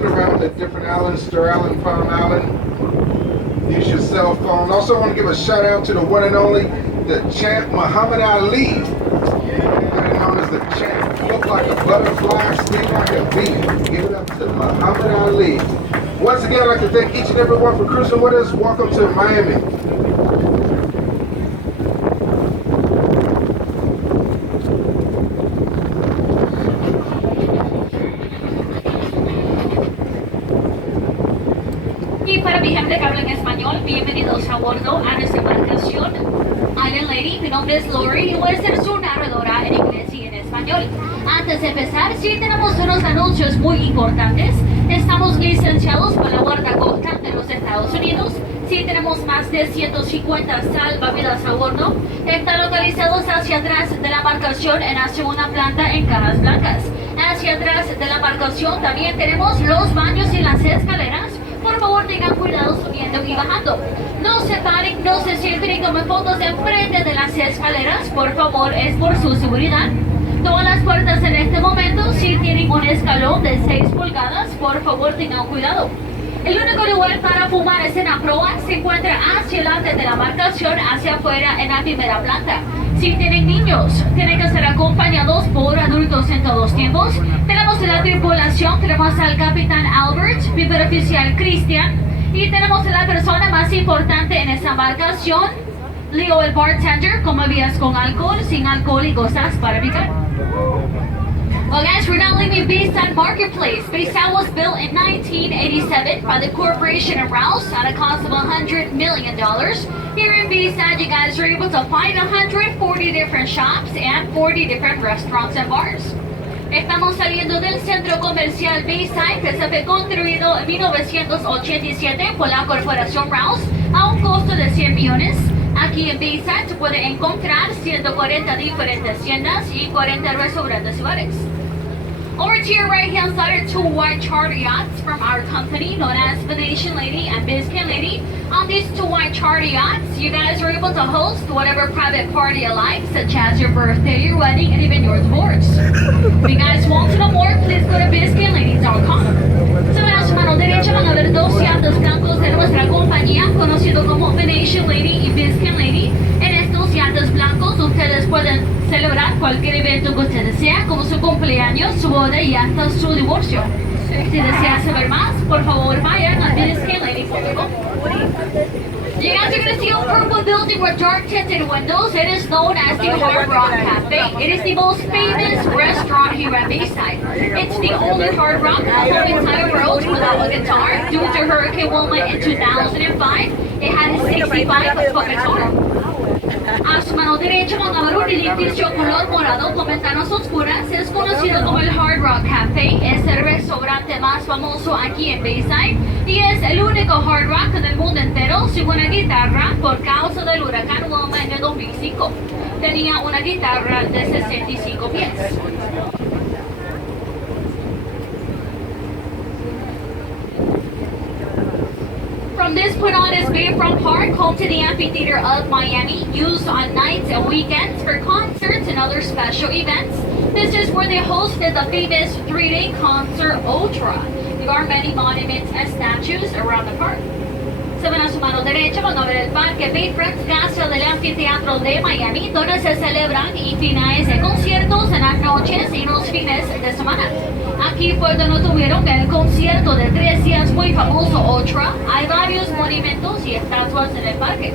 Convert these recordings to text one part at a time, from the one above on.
visit around the different islands, Star Island, Palm Island. Use your cell phone. Also want to give a shout out to the one and only, the champ Muhammad Ali. Better known as the champ. Look like a butterfly, sting like a bee. Give it up to Muhammad Ali. Once again, I'd like to thank each and every one for cruising with us. Welcome to Miami. Y para mi gente que habla en español, bienvenidos a bordo a nuestra embarcación Island Lady. Mi nombre es Lori y voy a ser su narradora en inglés y en español. Antes de empezar, sí tenemos unos anuncios muy importantes. Estamos licenciados por la Guardia de los Estados Unidos. Sí tenemos más de 150 salvavidas a bordo. Están localizados hacia atrás de la embarcación en la segunda planta en cajas blancas. Hacia atrás de la embarcación también tenemos los baños y las escaleras. Por favor, tengan cuidado subiendo y bajando. No se paren, no se sienten y tomen fotos enfrente de las escaleras. Por favor, es por su seguridad. Todas las puertas en este momento sí tienen un escalón de 6 pulgadas. Por favor, tengan cuidado. El único lugar para fumar es en la proa. Se encuentra hacia adelante de la embarcación, hacia afuera en la primera planta. Si tienen niños, tienen que ser acompañados por adultos en todos tiempos. Tenemos la tripulación, tenemos al capitán Albert, primer oficial Christian, y tenemos a la persona más importante en esta embarcación, Leo el bartender, como vías con alcohol, sin alcohol y cosas para picar. Well guys, we're now leaving Biscayne Marketplace. Biscayne was built in 1987 by the corporation of Rouse at a cost of $100 million. Here in Biscayne, you guys are able to find 140 different shops and 40 different restaurants and bars. Estamos saliendo del centro comercial Biscayne, que se fue construido en 1987 por la corporación Rouse a un costo de 100 millones. Aquí en Biscayne se puede encontrar 140 diferentes tiendas y 40 restaurantes y bares. Over to your right hand side are 2 white charter yachts from our company known as Venetian Lady and Biscayne Lady. On these 2 white charter yachts, you guys are able to host whatever private party you like, such as your birthday, your wedding, and even your divorce. If you guys want to know more, please go to BiscayneLadies.com. Sobre a su mano derecha van a ver 2 yates blancos de nuestra compañía, conocido como Venetian Lady y Biscayne Lady. En estos yates blancos ustedes pueden celebrar cualquier evento que usted desea, como su cumpleaños, su boda y hasta su divorcio. Si desea saber más, por favor vayan a BiscayneLady.com. You guys are going to see a purple building with dark tinted windows. It is known as the Hard Rock Cafe. It is the most famous restaurant here at Bayside. It's the only Hard Rock in the whole entire world without a guitar. Due to Hurricane Wilma in 2005, it had a 65-foot guitar. A su mano derecha van a ver un edificio color morado con ventanas oscuras. Es conocido como el Hard Rock Cafe. Es el restaurante más famoso aquí en Bayside y es el único Hard Rock en el mundo entero sin una guitarra por causa del huracán Wilma en el 2005. Tenía una guitarra de 65 pies. From this point on is Bayfront Park, home to the Amphitheater of Miami, used on nights and weekends for concerts and other special events. This is where they hosted the famous 3-day concert Ultra. There are many monuments and statues around the park. Se ven a su mano derecha, van a ver el parque Bayfront, casa del Anfiteatro de Miami, donde se celebran y finales de conciertos en las noches y los fines de semana. Aquí fue donde tuvieron el concierto de 3 días muy famoso Ultra. Hay varios monumentos y estatuas en el parque.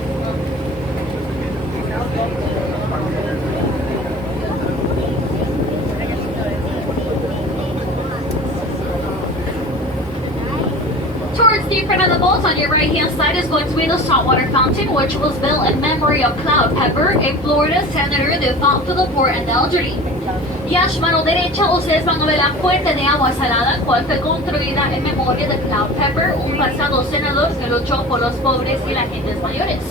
Towards the front of the boat on your right hand side is going to be the saltwater fountain, which was built in memory of Cloud Pepper, a Florida senator that fought for the poor and the elderly. Y a su mano derecha ustedes van a ver la fuente de agua salada, cual fue construida en memoria de Cloud Pepper, un pasado senador que luchó por los pobres y las gentes mayores.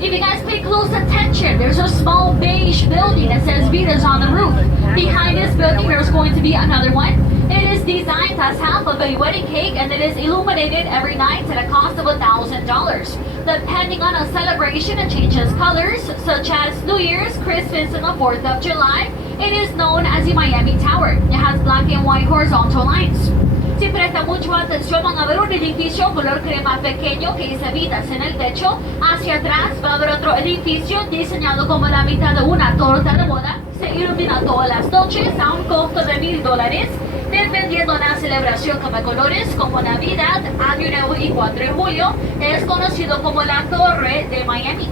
If you guys pay close attention, there's a small beige building that says Vita's on the roof. Behind this building, there's going to be another one. It is designed as half of a wedding cake and it is illuminated every night at a cost of $1,000. Depending on a celebration, it changes colors, such as New Year's, Christmas, and the 4th of July. It is known as the Miami Tower. It has black and white horizontal lines. Siempre presta mucho atención, van a ver un edificio color crema pequeño que dice vidas en el techo. Hacia atrás va a haber otro edificio diseñado como la mitad de una torta de boda. Se ilumina todas las noches a un costo de $1,000. Dependiendo de la celebración como colores como Navidad, Año Nuevo y 4 de julio, es conocido como la Torre de Miami.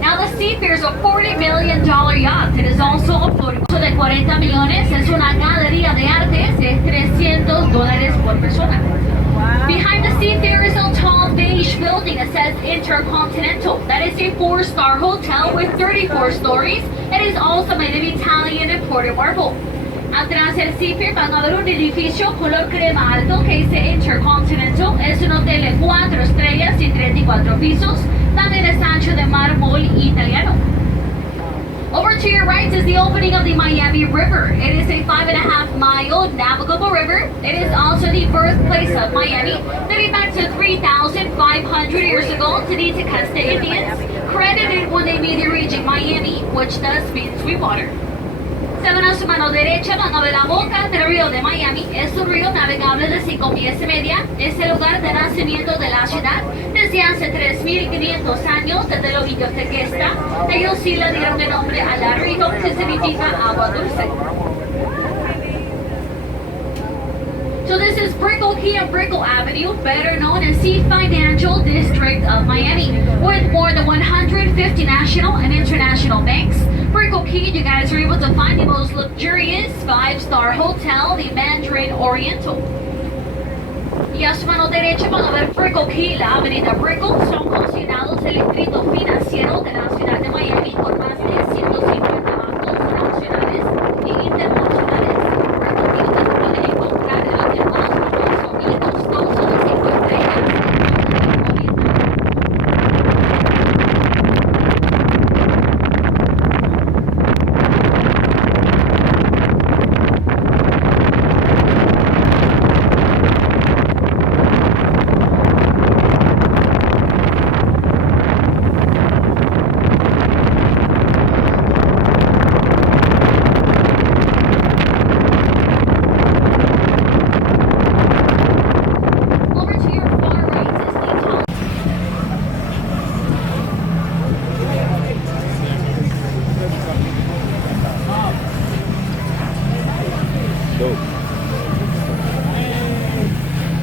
Now the Seafair is a $40 million yacht. It is also a floating de 40 millones. Es una galería de artes de $300 por persona. Behind the Seafair is a tall beige building that says Intercontinental. That is a 4-star hotel with 34 stories. It is also made of Italian imported marble. Atrás del Seafair van a ver un edificio color crema alto que dice Intercontinental. Es un hotel de 4 estrellas y 34 pisos. También es ancho de mármol italiano. Over to your right is the opening of the Miami River. It is a 5.5-mile navigable river. It is also the birthplace of Miami, dating back to 3,500 years ago to the Tequesta Indians, credited when they made the region Miami, which thus means Sweetwater. Se van a su mano derecha, van a ver la boca del río de Miami. Es un río navegable de 5 pies y media. Es el lugar de nacimiento de la ciudad desde hace 3,500 años, desde los indios Tequesta. Ellos sí le dieron el nombre a la región, que significa agua dulce. So this is Brickell Key and Brickell Avenue, better known as the Financial District of Miami, with more than 150 national and international banks. Brickell Key, you guys are able to find the most luxurious 5-star hotel, the Mandarin Oriental. Y a su mano derecha van a ver Brickell Key, la avenida Brickell. Son considerados el distrito financiero de la ciudad de Miami por más de 150 bancos nacionales e internacionales. Brickell Key se puede encontrar en los Estados Unidos, no solo 5 estrellas.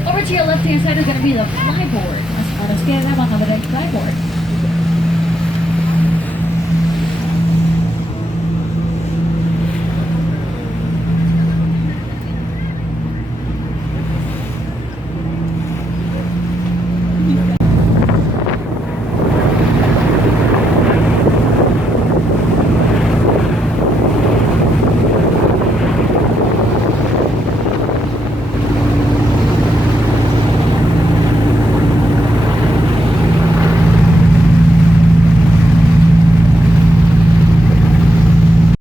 Over to your left-hand side is going to be the flyboard. A su mano izquierda van a ver el flyboard.